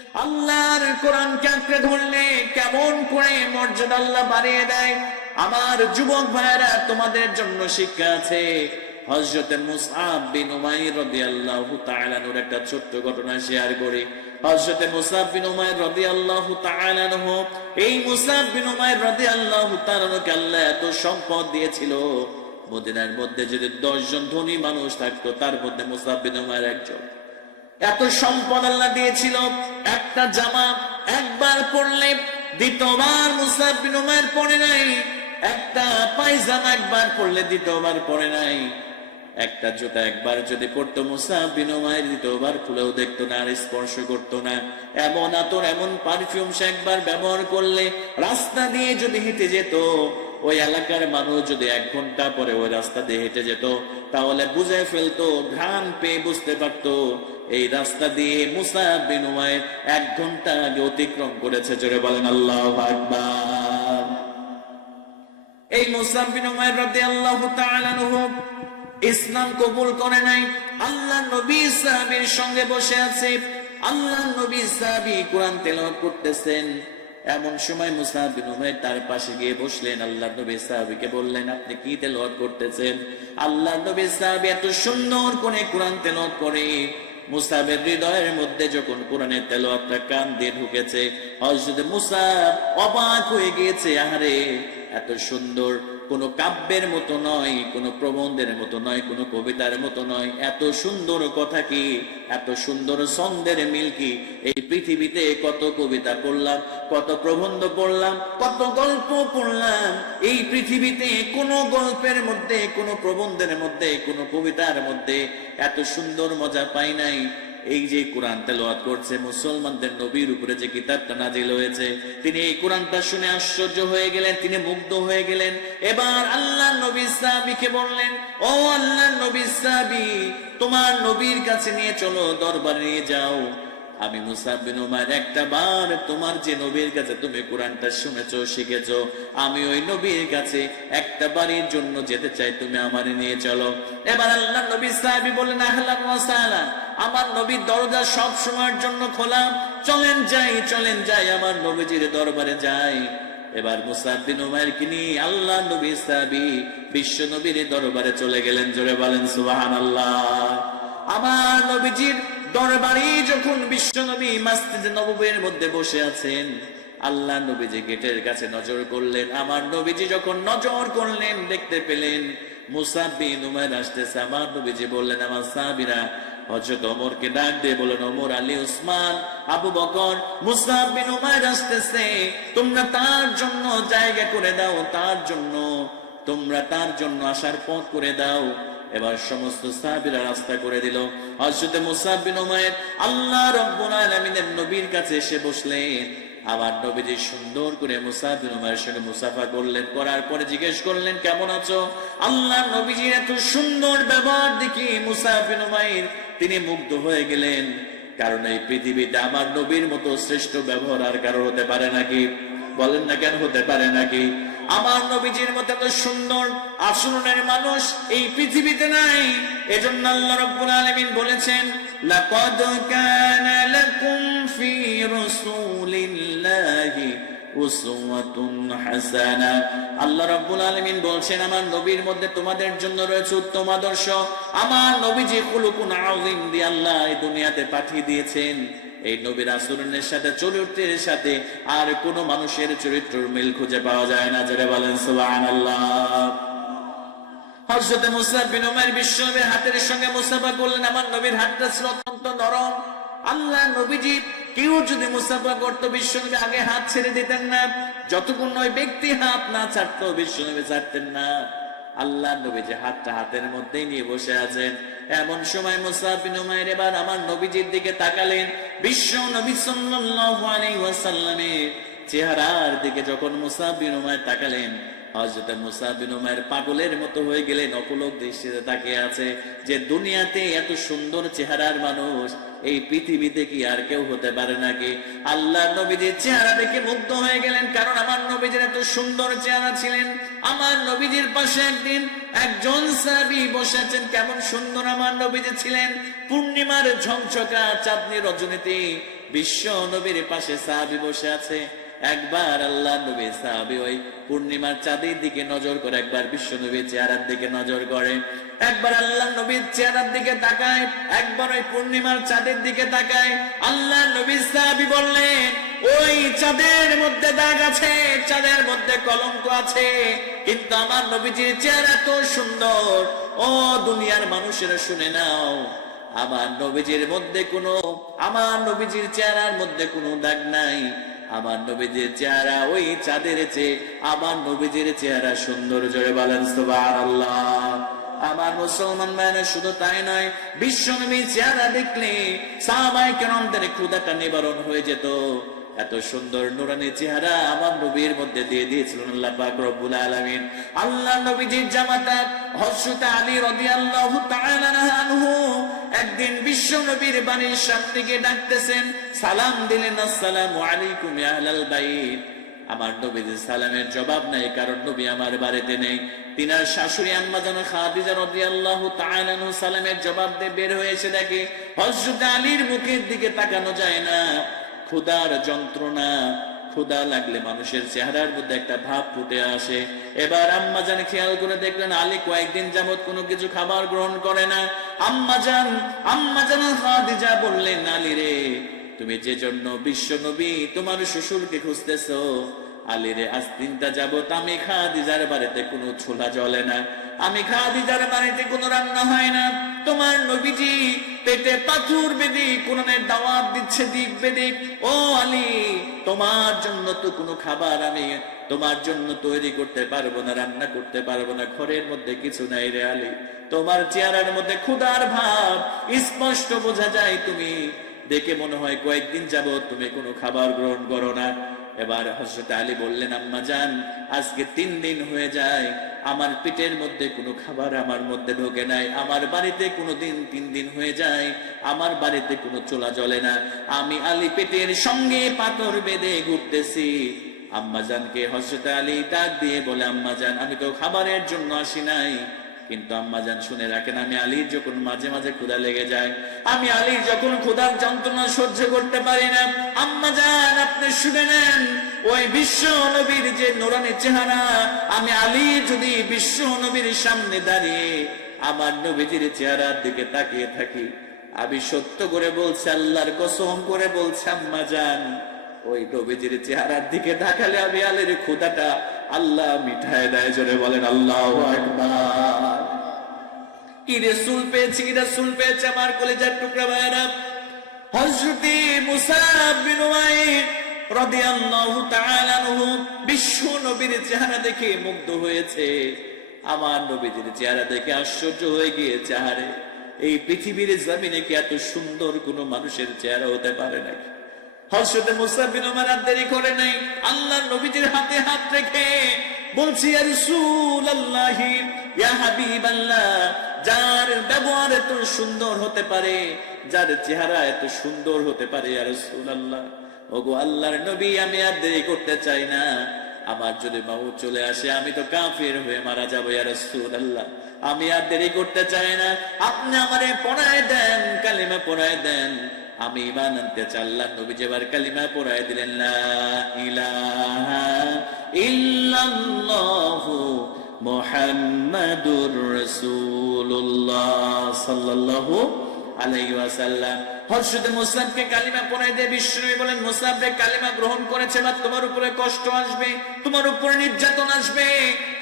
আল্লাহর কোরআনকে আঁকড়ে ধরলে কেমন করে মর্যাদা আল্লাহ বাড়িয়ে দেয়। আমার যুবক ভাইরা, তোমাদের জন্য শিক্ষা আছে। হযরতে মুসআব বিন উমাইর রাদিয়াল্লাহু তাআলা এর একটা ছোট্ট ঘটনা শেয়ার করি। হযরতে মুসআব বিন উমাইর রাদিয়াল্লাহু তাআলা আনহু, এই মুসআব বিন উমাইর রাদিয়াল্লাহু তাআলা কে আল্লাহ এত সম্পদ দিয়েছিল, মদিনার মধ্যে যদি 10 জন ধনী মানুষ থাকতো তার মধ্যে মুসআব বিন উমাইর একজন। এত সম্পদ আল্লাহ দিয়েছিল, একটা জামা একবার পরলে দ্বিতীয়বার মুসআব বিন উমাইর পরে নাই, একটা পায়জামা একবার পরলে দ্বিতীয়বার পরে নাই, একটা জুতা একবার যদি পরতো মুসআব বিন উমাইর দ্বিতীয়বার খুলেও দেখতো না আর স্পর্শ করতো না। এমন আতর, এমন পারফিউম সে একবার ব্যবহার করলে রাস্তা দিয়ে যদি হেঁটে যেত, ওই এলাকার মানুষ যদি 1 ঘন্টা পরে ওই রাস্তা দিয়ে হেঁটে যেত তাহলে বুঝে ফেলতো, ঘ্রাণ পেয়ে বুঝতে পারতো এই রাস্তা দিয়ে মুসআব বিন উমাইর 1 ঘন্টা আগে অতিক্রম করেছে। জোরে বলেন আল্লাহু আকবার। এই মুসআব বিন উমাইর রাদিয়াল্লাহু তাআলা আনহু ইসলাম কবুল করে নাই। আল্লাহ নবী সাহাবীর সঙ্গে বসে আছে, আল্লাহ নবী সাহাবী কোরআন তেলাওয়াত করতেছেন। এমন সময় মুসআব বিন উমাইর তার পাশে গিয়ে বসলেন। আল্লাহ নবী সাহাবীকে বললেন, আপনি কি তেলাওয়াত করতেছেন? আল্লাহ নবী সাহাবী এত সুন্দর করে কোরআন তেলাওয়াত করে, মুসআবের হৃদয়ের মধ্যে যখন কোরআনের তেলাওয়াতটা কান দিয়ে ঢুকেছে, হযরত মুসআব অবাক হয়ে গিয়েছে। আহারে, এত সুন্দর, কোনো কাব্যের মতো নয়, কোনো প্রবন্ধের মতো নয়, কোনো কবিতার মতো নয়, এত সুন্দর কথা কি, এত সুন্দর ছন্দের মিল কি? এই পৃথিবীতে কত কবিতা পড়লাম, কত প্রবন্ধ পড়লাম, কত গল্প পড়লাম, এই পৃথিবীতে কোনো গল্পের মধ্যে, কোনো প্রবন্ধের মধ্যে, কোনো কবিতার মধ্যে এত সুন্দর মজা পাই নাই। এই যে কোরআন তেলাওয়াত করছে, মুসলমানদের নবীর উপরে যে কিতাবটা নাজিল হয়েছে, তিনি এই কোরআনটা শুনে আশ্চর্য হয়ে গেলেন, তিনি মুগ্ধ হয়ে গেলেন। এবার আল্লাহ নবী সাহাবীকে বললেন, ও আল্লাহ নবী সাহাবী, তোমার নবীর কাছে নিয়ে চলো, দরবারে নিয়ে যাও। আমি মুসআব বিন উমাইর একটা বার তোমার যে নবীর কাছে তুমি কোরআনটা শুনেছো, শিখেছো, আমি ওই নবীর কাছে একটা বারের জন্য যেতে চাই, তুমি আমারে নিয়ে চলো। এবার আল্লাহ নবী সাহাবী বললেন, আহলান ওয়া সাহলান, আমার নবীর দরজা সব সময়ের জন্য খোলা, চলেন যাই, চলেন যাই, আমার নবীজির দরবারে যাই। এবার মুসআব বিন উমাইরকে নিয়ে আল্লাহ নবী সাহাবী বিশ্ব নবীর দরবারে চলে গেলেন। জোরে বলেন সুবহানাল্লাহ। আমার নবীজির দরবারে যখন বিশ্ব নবী মসজিদে নববীর মধ্যে বসে আছেন, আল্লাহ নবীজি গেটের কাছে নজর করলেন। আমার নবীজি যখন নজর করলেন, দেখতে পেলেন মুসআব বিন উমাইর আসতেছে। আমার নবীজি বললেন, আমার সাহাবীরা হযরত ওমরকে ডাক দিয়ে বলেন, ওমর, আলী, উসমান, আবু বকর, মুসআব বিন উমাইর আসতেছে, তোমরা তার জন্য জায়গা করে দাও, তার জন্য, তোমরা তার জন্য আসার পথ করে দাও। এবার সমস্ত সাহাবীরা রাস্তা করে দিল। হযরত মুসআব বিন উমাইর আল্লাহ রাব্বুল আলামিনের নবীর কাছে এসে বসলেন। আবার নবীজি সুন্দর করে মুসআব বিন উমাইরের সঙ্গে মুসাফা করলেন, করার পরে জিজ্ঞেস করলেন, কেমন আছো? আল্লাহ নবীজির এত সুন্দর ব্যবহার দেখে মুসআব বিন উমাইর তিনি মুগ্ধ হয়ে গেলেন। কারণ এই পৃথিবীতে আমার নবীর মতো শ্রেষ্ঠ ব্যবহার আর কারো হতে পারে নাকি? বলেন না, কেন হতে পারে নাকি? আমার নবীজির মতো এত সুন্দর আচরণের মানুষ এই পৃথিবীতে নাই। এজন্য আল্লাহ রাব্বুল আলামিন বলেছেন, লাকাদ কানা লাকুম ফি রাসূলিল্লাহি উসওয়াতুন হাসানা। আল্লাহ রাব্বুল আলামিন বলছেন, আমার নবীর মধ্যে তোমাদের জন্য রয়েছে উত্তম আদর্শ। আমার নবীজি খুলুকুন আযীম দিয়ে আল্লাহ এই দুনিয়াতে পাঠিয়ে দিয়েছেন। এই নবীর আচরণের সাথে, চরিত্রের সাথে আর কোন মানুষের চরিত্রের মিল খুঁজে পাওয়া যায় না। যারা বলেন সুবহানাল্লাহ। হযরত মুসআব বিন উমাইর বিশ্বনবীর হাতের সঙ্গে মুসাফা করলেন। আমার নবীর হাতটা ছিল অত্যন্ত নরম। আল্লাহ নবীজি কেউ যদি মুসাফা করতো, বিশ্বনবী আগে হাত ছেড়ে দিতেন না, যতক্ষণ ওই ব্যক্তি হাত না ছাড়তো বিশ্বনবী ছাড়তেন না। আল্লাহ নবীজি হাতটা হাতের মধ্যেই নিয়ে বসে আছেন। এমন সময় মুসআব বিন উমাইর এবার আমার নবীজির দিকে তাকালেন। বিশ্ব নবী সাল্লাল্লাহু আলাইহি ওয়াসাল্লামের চেহারার দিকে যখন মুসআব বিন উমাইর তাকালেন, হযরত মুসআব বিন উমাইর পাগলের মতো হয়ে গেলেন, অপলক দৃষ্টিতে তাকিয়ে আছে যে দুনিয়াতে এত সুন্দর চেহারার মানুষ এই পৃথিবীতে কি আর কেউ হতে পারে নাকি? আল্লাহ নবীজির চেহারা দেখে মুগ্ধ হয়ে গেলেন, কারণ আমার নবীজির এত সুন্দর চেহারা ছিলেন। আমার নবীজির পাশে একদিন একজন সাহাবী বসে আছেন, কেমন সুন্দর আমার নবীজি ছিলেন। পূর্ণিমার ঝকঝকা চাঁদনি রজনীতে বিশ্ব নবীর পাশে সাহাবী বসে আছে। একবার আল্লাহ নবী সাহাবী ওই পূর্ণিমার চাঁদের দিকে নজর করে, একবার বিশ্ব নবীর চেহারার দিকে নজর করে, একবার আল্লাহ নবীর চেহারার দিকে তাকায়, একবার ওই পূর্ণিমার চাঁদের দিকে তাকায়। আল্লাহ নবী সাহাবী বললেন, ওই চাঁদের মধ্যে দাগ আছে, চাঁদের মধ্যে কলঙ্ক আছে, কিন্তু আমার নবীজির চেহারা তো সুন্দর। ও দুনিয়ার মানুষেরা শুনে নাও, আমার নবীজির চেহারার মধ্যে কোনো দাগ নাই। আমার নবীজির চেহারা ওই চাঁদের চেয়ে আমার নবীজির চেহারা সুন্দর। জোরে বলেন সুবহানাল্লাহ। আমার মুসলমান ভাইরা, শুধু তাই নয়, বিশ্ব নবীর চেহারা দেখলে সাহাবায়ে কেরামদের ক্ষুধাটা নিবারণ হয়ে যেত। এত সুন্দর নুরানি চেহারা আমার নবীর মধ্যে দিয়ে দিয়েছিলেন আল্লাহ পাক রব্বুল আলামিন। আল্লাহ নবীজির জামাতা হযরত আলী রাদিয়াল্লাহু তাআলা আনহু একদিন বিশ্ব নবীর বাড়ির সামনে গিয়ে ডাকতেছেন, সালাম দিলেন, আসসালামু আলাইকুম ইয়া আহলাল বাইত। আমার নবীজির সালামের জবাব নাই, কারণ নবী আমার বাড়িতে নেই। তিনার শাশুড়ি আম্মা জান খাদিজা রাদিয়াল্লাহু তাআলা আনহা সালামের জবাব দিয়ে বের হয়ে এসে দেখে হযরত আলীর মুখের দিকে তাকানো যায় না। ক্ষুধার যন্ত্রণা, ক্ষুধা লাগলে মানুষের চেহারার মধ্যে একটা ভাব ফুটে আসে। এবার আম্মা জান খেয়াল করে দেখলেন আলী কয়েকদিন যাবত কোনো কিছু খাবার গ্রহণ করে না। আম্মা জান খাদিজা বললেন, আলী রে, তুমি যে জন্য বিশ্ব নবী তোমার শ্বশুরকে খুঁজতেছো, আলী রে, আজ 3 দিন যাবত আমি খাদিজার বাড়িতে কোনো ছোলা জ্বলে না, আমি খাদিজার বাড়িতে কোনো রান্না হয় না। তোমার নবীজি পেটে পাথর বেঁধে কোরআনের দাওয়াত দিচ্ছে দিক বেদিক। ও আলী, তোমার জন্য তো কোনো খাবার আমি তোমার জন্য তৈরি করতে পারবো না, রান্না করতে পারবো না, ঘরের মধ্যে কিছু নাই রে আলী। তোমার চেহারার মধ্যে ক্ষুধার ভাব স্পষ্ট বোঝা যায়, তুমি দেখে মনে হয় কয়েকদিন যাবত তুমি কোনো খাবার গ্রহণ করো না। এবার হযরত আলী বললেন, আম্মা জান, আজকে 3 দিন হয়ে যায় আমার পেটের মধ্যে কোনো খাবার আমার মধ্যে ঢোকে নাই, আমার বাড়িতে কোনো দিন 3 দিন হয়ে যায় আমার বাড়িতে কোনো চুলা জ্বলে না, আমি আলী পেটের সঙ্গে পাথর বেঁধে ঘুরতেছি। আম্মা জানকে হযরত আলী ডাক দিয়ে বলে, আম্মা জান, আমি তো খাবারের জন্য আসি নাই, কিন্তু আম্মা জান শুনে রাখেন, আমি আলীর যখন মাঝে মাঝে ক্ষুধা লেগে যায়, আমি আলীর যখন ক্ষুধার যন্ত্রণা সহ্য করতে পারি না, আম্মা জান আপনি শুনে নেন, ওই বিশ্ব নবীর যে নুরানি চেহারা, আমি আলী যদি বিশ্ব নবীর সামনে দাঁড়িয়ে আমার নবীজির চেহারার দিকে তাকিয়ে থাকি, আমি সত্য করে বলছি, আল্লাহর কসম করে বলছি, আম্মা জান, ওই নবীজির চেহারার দিকে তাকালে আমি আলীর ক্ষুধাটা আল্লাহ মিঠায় দেয়। জোরে বলেন আল্লাহু আকবার। কি রাসূল পেয়েছে আমার কলিজার টুকরা ভাইরা। হযরত মুসাব বিন উমাইর রাদিয়াল্লাহু তাআলা আনহু বিশ্ব নবীর চেহারা দেখে মুগ্ধ হয়েছে। আমার নবীজির চেহারা দেখে আশ্চর্য হয়ে গিয়েছে, আরে এই পৃথিবীর জমিনে কি এত সুন্দর কোন মানুষের চেহারা হতে পারে নাকি? হযরত মুসাব বিন উমাইর আর দেরি করে নাই, আল্লাহর নবীজির হাতে হাত রেখে বলছি, ইয়া রাসূলুল্লাহ, ইয়া হাবিবাল্লাহ, যার ব্যবহার এত সুন্দর হতে পারে, যার চেহারা এত সুন্দর হতে পারে, ইয়া রাসূলুল্লাহ, ওগো আল্লাহর নবী, আমি আর দেরি করতে চাই না, আমার যদি মাউত চলে আসে আমি তো কাফের হয়ে মারা যাবো, ইয়া রাসূলুল্লাহ, আমি আর দেরি করতে চাই না, আপনি আমারে পড়ায় দেন, কালিমা পড়ায় দেন, আমি ঈমান আনতে চাই। আল্লাহর নবী যেবার কালিমা পড়ায় দিলেন, লা ইলাহা ইল্লাল্লাহু মুহাম্মাদুর রাসূলুল্লাহ সাল্লাল্লাহু আলাইহি ওয়াসাল্লাম। হযরত মুসাবকে কালিমা পড়ায় দিয়ে বিশ্বনবী বলেন, মুসাব রে, কালিমা গ্রহণ করেছে না, তোমার উপরে কষ্ট আসবে, তোমার উপরে নির্যাতন আসবে,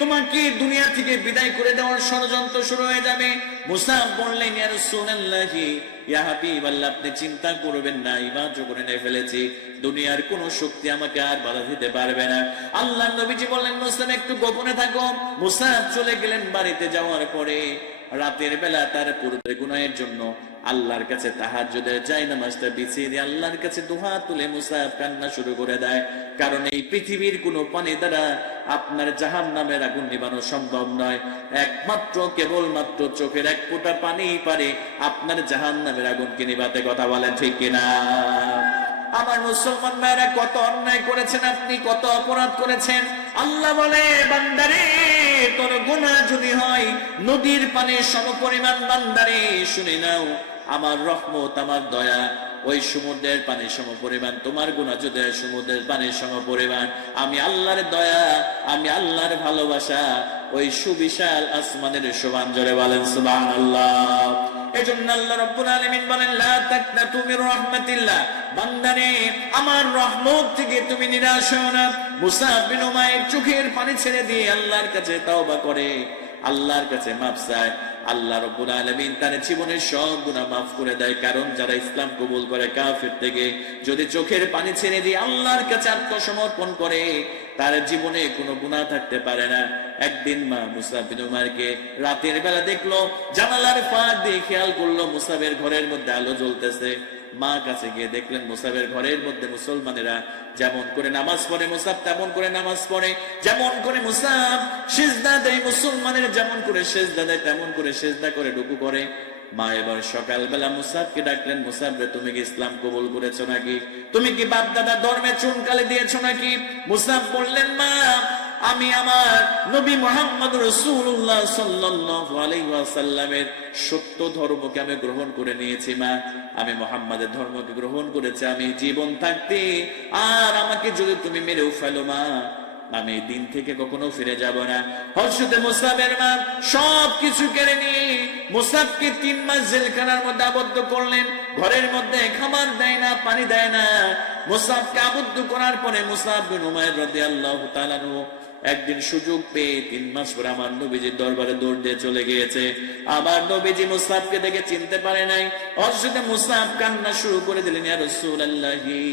তোমাকে দুনিয়া থেকে বিদায় করে দেওয়ার ষড়যন্ত্র শুরু হয়ে যাবে। মুসাব বললেন, ইয়া রাসূলুল্লাহ, ইয়া হাবিবাল্লাহ, আপনি চিন্তা করবেন না, ঈমান যখন এনে ফেলেছি, দুনিয়ার কোন শক্তি আমাকে আর বাধা দিতে পারবে না। আল্লাহর নবীজি বললেন, মুসাব একটু গোপনে থাকো। মুসাব চলে গেলেন। বাড়িতে যাওয়ার পরে রাতের বেলা তার পূর্বের গুনাহের জন্য আল্লাহর কাছে তাহাজ্জুদের জায়নামাজটা বিছিয়ে দিয়ে আল্লাহর কাছে দুহাত তুলে মুসাব কান্না শুরু করে দেয়। কারণ এই পৃথিবীর কোনো পানি দ্বারা আপনার জাহান্নামের আগুন নিভানো সম্ভব নয়, একমাত্র কেবলমাত্র চোখের এক ফোঁটা পানি পারে আপনার জাহান্নামের আগুনকে নিভাতে। কথা বলেন ঠিক কিনা? আমার মুসলমান ভাইরা, কত অন্যায় করেছেন আপনি, কত অপরাধ করেছেন। আল্লাহ বলে, বান্দারে, তোর গুনাহ যদি হয় নদীর পানির সমপরিমাণ, বান্দারে শুনে নাও, আমার রহমত, আমার দয়া ওই সমুদ্রের পানির সম পরিমাণ, তোমার গুনাহ যদি সমুদ্রের পানির সম পরিমাণ, আমি আল্লাহর দয়া, আমি আল্লাহর ভালোবাসা ওই সুবিশাল আসমানের সমান। জোরে বলেন সুবহানাল্লাহ। এজন্য আল্লাহ রাব্বুল আলামিন বলেন, লা তাকনাতু মির রাহমাতিল্লাহ, বান্দারে আমার রহমত থেকে তুমি নিরাশ হও না। মুসাব বিন উমাইর চোখের পানি ছেড়ে দিয়ে আল্লাহর কাছে তওবা করে, আল্লাহর কাছে মাফ চায়। আল্লাহ রাব্বুল আলামিন তার জীবনের সব গুনাহ মাফ করে দেয়। কারণ যারা ইসলাম কবুল করে কাফির থেকে যদি চোখের পানি ছেড়ে দিয়ে আল্লাহর কাছে আত্মসমর্পণ করে, তার জীবনে কোনো গুনাহ থাকতে পারে না। একদিন মা মুসাব বিন উমাইরকে রাতের বেলা দেখলো, জানালার ফাঁক দিয়ে খেয়াল করলো মুসাবের ঘরের মধ্যে আলো জ্বলতেছে। মা কাছে গিয়ে দেখলেন মুসাবের ঘরের মধ্যে মুসলমানেরা যেমন করে নামাজ পড়ে মুসাব তেমন করে নামাজ পড়ে, যেমন করে মুসাব সিজদা দেয় মুসলমানের যেমন করে সিজদা দেয় তেমন করে সিজদা করে রুকু করে। মা এবার সকালবেলা মুসাবকে ডাকলেন, মুসাব রে তুমি কি ইসলাম কবুল করেছো নাকি? তুমি কি বাপ দাদা ধর্মে চুনকালি দিয়েছো নাকি? মুসাব বললেন, মা আমি আমার নবী মুহাম্মদ রাসূলুল্লাহ সাল্লাল্লাহু আলাইহি ওয়াসাল্লামের সত্য ধর্মকে আমি গ্রহণ করে নিয়েছি। মা আমি মুহাম্মাদের ধর্মকে গ্রহণ করেছি, আমি জীবন থাকতে আর আমাকে যদি তুমি মেরেও ফেলো মা, আমি দিন থেকে কখনো ফিরে যাব না। হযরত মুসাবের মা সবকিছু কেড়ে নিয়ে মুসাবকে 3 মাস জেলখানার মধ্যে আবদ্ধ করলেন। ঘরের মধ্যে খাবার দেয় না, পানি দেয় না। মুসাবকে আবদ্ধ করার পরে মুসাব বিন উমাইর রাদিয়াল্লাহু তাআলা একদিন সুযোগ পেয়ে 3 মাস পরে আমার নবীজির দরবারে দৌড় দিয়ে চলে গিয়েছে। আমার নবীজি মুসাবকে দেখে চিনতে পারে নাই। হযরত মুসাব কান্না শুরু করে দিলেন, ইয়া রাসূলুল্লাহি,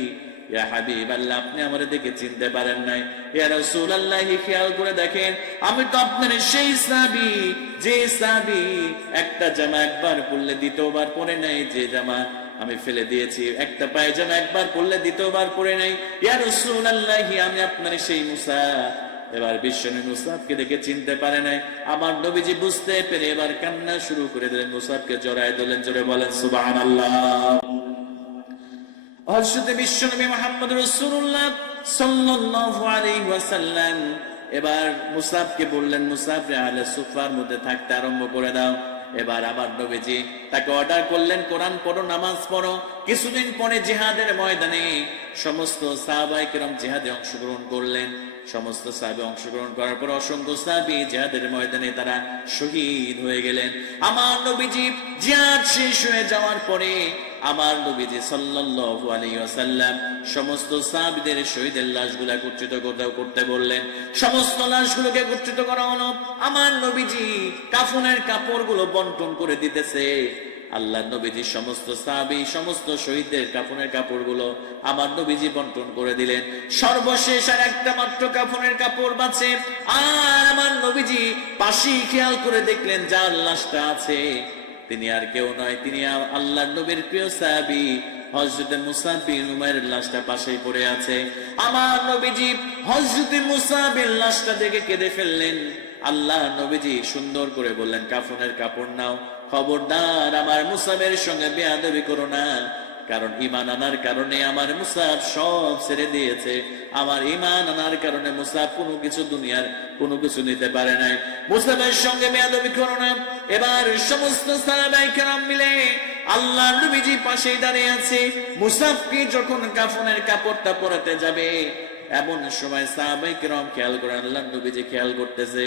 ইয়া হাবিবাল্লাহ, আপনি আমারে দেখে চিনতে পারেন নাই। ইয়া রাসূলুল্লাহ, খেয়াল করে দেখেন আমি তো আপনার সেই সাহাবী, যে সাহাবী একটা জামা একবার পরলে দ্বিতীয়বার পরে নাই, যে জামা আমি ফেলে দিয়েছি, একটা পায়জামা একবার পরলে দ্বিতীয়বার পরে নাই। ইয়া রাসূলুল্লাহ, আমি আপনার সেই মুসা। এবার বিশ্বনবী মুসাবকে দেখে চিনতে পারে নাই। আমার নবীজি বুঝতে পেরে এবার কান্না শুরু করে দিলেন, মুসাবকে জড়ায় দিলেন। জোরে বলেন সুবহানাল্লাহ। হযরত বিশ্বনবী মুহাম্মদ রাসূলুল্লাহ সাল্লাল্লাহু আলাইহি ওয়াসাল্লাম এবার মুসাবকে বললেন, মুসাব রে আহলে সুফার মধ্যে থাকতে আরম্ভ করে দাও। এবার আমার নবীজি তাকে অর্ডার করলেন, কোরআন পড়ো, নামাজ পড়ো। কিছুদিন পরে জিহাদের ময়দানে সমস্ত সাহাবায়ে কেরাম জিহাদে অংশগ্রহণ করলেন। সমস্ত সাহাবী অংশগ্রহণ করার পর অসংখ্য সাহাবী জিহাদের ময়দানে তারা শহীদ হয়ে গেলেন। আমার নবীজি জিহাদ শেষ হয়ে যাওয়ার পরে আমার নবীজি সাল্লাল্লাহু আলাইহি ওয়াসাল্লাম সমস্ত সাহাবীদের শহীদের লাশগুলো একত্রিত করতে বললেন। সমস্ত লাশগুলোকে একত্রিত করা হলো। আমার নবীজি কাফনের কাপড়গুলো বন্টন করে দিতেছে। আল্লাহ নবীজি সমস্ত সাহাবী সমস্ত শহীদদের কাফনের কাপড়গুলো আমার নবীজি বন্টন করে দিলেন। সর্বশেষ আর একটা মাত্র কাফনের কাপড় বাঁচে। আর আমার নবীজি পাশেই খেয়াল করে দেখলেন যার লাশটা আছে তিনি আর কেউ নয়, তিনি আল্লাহর নবীর প্রিয় সাহাবী হযরত মুসাব বিন উমাইরের লাশটা পাশেই পড়ে আছে। আমার নবীজি হযরত মুসাবের লাশটা দেখে কেঁদে ফেললেন। আল্লাহ নবীজি সুন্দর করে বললেন, কাফনের কাপড় নাও, খবরদার আমার মুসাবের সঙ্গে বেয়াদবি করো না। কারণ ঈমান আনার কারণে আমার মুসাব সব ছেড়ে দিয়েছে। আমার ঈমান আনার কারণে মুসাব কোনো কিছু দুনিয়ার কোনো কিছু নিতে পারে নাই। মুসাবের সঙ্গে বেয়াদবি করো না। এবার সমস্ত সাহাবায়ে কেরাম মিলে আল্লাহ নবীজি পাশেই দাঁড়িয়ে আছে। মুসাবকে যখন কাফনের কাপড়টা পরাতে যাবে এমন সময় সাহাবায়ে কেরাম খেয়াল করে আল্লাহ নবীজি খেয়াল করতেছে,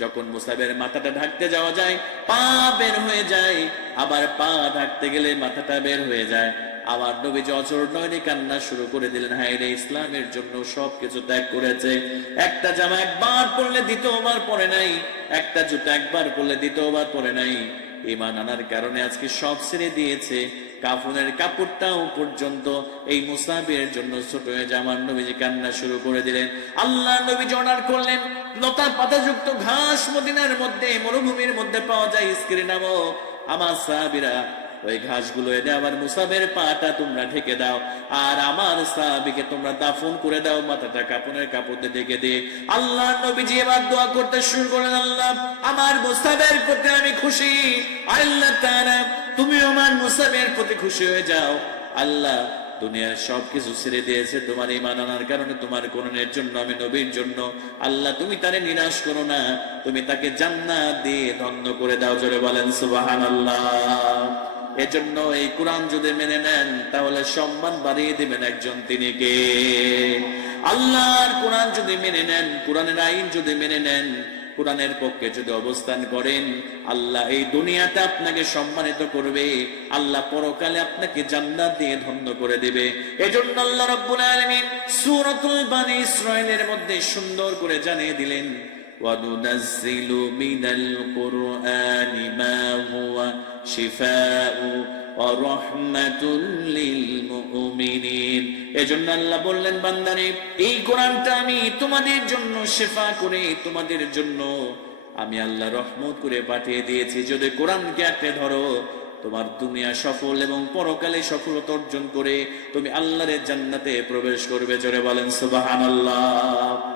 যখন মুসাবের মাথাটা ঢাকতে যাওয়া যায় পা বের হয়ে যায়, আবার পা ঢাকতে গেলে মাথাটা বের হয়ে যায়। আমার নবীজি অঝর নয়নে কান্না শুরু করে দিলেন, হায় রে, ইসলামের জন্য সবকিছু ত্যাগ করেছে। একটা জামা একবার পরলে দ্বিতীয়বার পরে নাই, একটা জুতা একবার পরলে দ্বিতীয়বার পরে নাই। ঈমান আনার কারণে আজকে সব ছেড়ে দিয়েছে। কাফনের কাপড়টাও পর্যন্ত এই মুসাবের জন্য ছোট হয়ে যায়। আমার নবীজি কান্না শুরু করে দিলেন। আল্লাহ নবীজি অর্ডার করলেন, লতা পাতাযুক্ত ঘাস মদিনার মধ্যে মরুভূমির মধ্যে পাওয়া যায়, ইস্কির নামক। আমার সাহাবীরা ওই ঘাসগুলো এনে আমার মুসাবের পাটা তোমরা ঢেকে দাও, আর আমার সাহাবীকে তোমরা দাফন করে দাও, মাথাটা কাপনের কাপড় দিয়ে ঢেকে দিয়ে। আল্লাহ নবীজি এবার দোয়া করতে শুরু করেন, আল্লাহ আমার মুসাবের প্রতি আমি খুশি, আল্লাহ তাআলা তুমি আমার মুসাবের প্রতি খুশি হয়ে যাও। আল্লাহ দুনিয়ার সবকিছু ছেড়ে দিয়েছে তোমার ঈমান আনার কারণে, তোমার গুণের জন্য, আমি নবীর জন্য। আল্লাহ তুমি তারে নিরাশ করো না, তুমি তাকে জান্নাত দিয়ে ধন্য করে দাও। জোরে বলেন সুবহানাল্লাহ। এজন্য এই কোরআন যদি মেনে নেন তাহলে সম্মান বাড়িয়ে দিবেন একজন, তিনি কে? আল্লাহর কোরআন যদি মেনে নেন, কোরআনের আইন যদি মেনে নেন, কোরআনের পক্ষে যদি অবস্থান করেন, আল্লাহ এই দুনিয়াতে আপনাকে সম্মানিত করবে, আল্লাহ পরকালে আপনাকে জান্নাত দিয়ে ধন্য করে দিবে। এজন্য আল্লাহ রাব্বুল আলামিন সূরাতুল বনী ইসরাঈলের মধ্যে সুন্দর করে জানিয়ে দিলেন, ওয়ানুনাজ্জিলু মিনাল কুরআনি মা হুয়া শিফাউ ওয়া রাহমাতুল লিল মুমিনিন। এজন্য আল্লাহ বললেন, বান্দারে এই কোরআনটা আমি তোমাদের জন্য শিফা করে, তোমাদের জন্য আমি আল্লাহ রহমত করে পাঠিয়ে দিয়েছি। যদি কোরআনকে আঁকড়ে ধরো, তোমার দুনিয়া সফল এবং পরকালে সফলতা অর্জন করে তুমি আল্লাহর জান্নাতে প্রবেশ করবে। জোরে বলেন সুবহানাল্লাহ।